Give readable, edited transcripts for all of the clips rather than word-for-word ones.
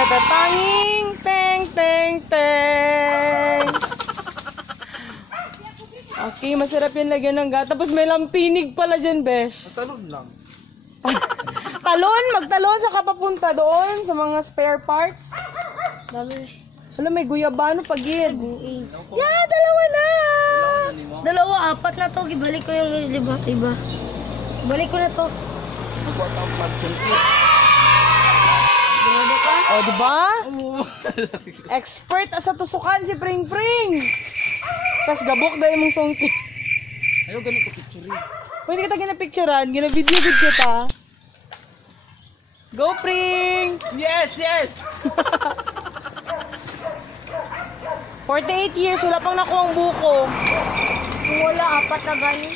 natatanging teng teng teng. Okay, masarap yan lagyan ng gat. Tapos may lampinig pala dyan, besh. Talon lang. Talon, magtalon sa kapapunta doon sa mga spare parts. Dami. Alam, may guyabano pagid. Buing. Yeah, dalawa na. Dalawa, apat na to. Ibalik ko yung iba. Balik ko na to. Buat ang pagsuntik. Grabe ka? O, diba? Expert sa tusukan si Pring Pring. Tapos gabok dahil mong songki. Ayaw ganun ko picture. Pwede kita gina-picturean, gina-video kita. Go, Pring! Yes, yes! 48 years, wala pang nakuha ang buko. Kung wala, apat na ganyan.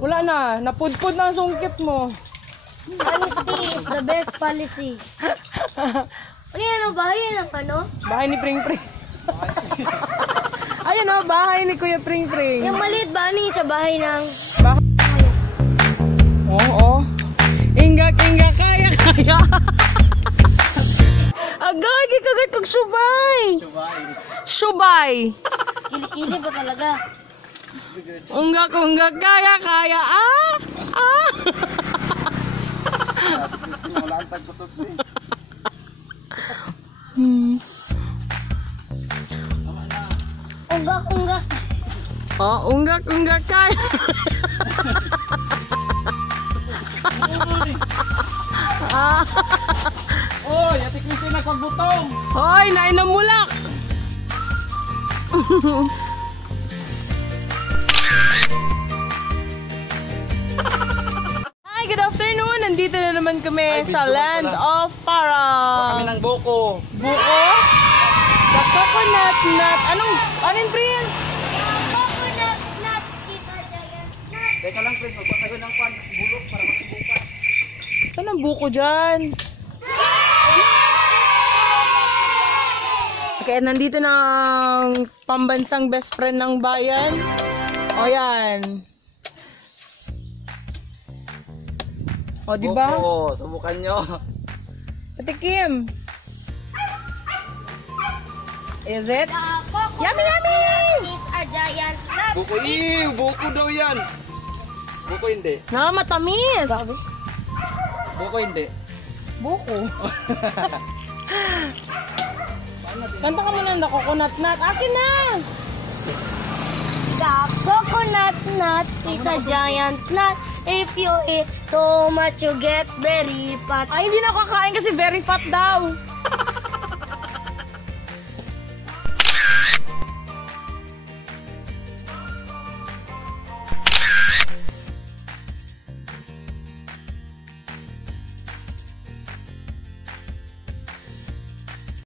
Wala na, napudpud na ang sungkit mo. Honesty is the best policy. Ano yan o? Bahay yan ang ano? Bahay ni Pring Pring. Ayun o, bahay ni Kuya Pring Pring. Yung maliit ba sa bahay ng... Bahay. Oo. Ingak, kaya. Agay, kagay kag subay. Subay. Kili-kili ba talaga? Unggak, kaya. Wala ang tagkusot eh. Unggak. Oh, unggak, kaya. Oh, yati Christina sa butong. Hoy, nain na mulak. Hi, good afternoon. Nandito na naman kami sa Land of Para. Kami ng buko. Buko? The coconut nut. Anong Prin? Coconut nut, kita giant nut. Teka lang, friend. Magpatago ng bulok para masibukan. Saan ang buko dyan? Okay, nandito na ang pambansang best friend ng bayan. O yan. O, diba? Buko, subukan nyo. Patikim. Is it? The coconut Yummy, yummy! nut is a giant nut. Buko, buko daw yan. Buko hindi. Na, matamis. Buko hindi. Buko. Kanta ka muna ng coconut nut. Akin na! The coconut nut is a giant nut. If you eat too much, you get very fat. Ay, hindi na ako kakain kasi very fat daw.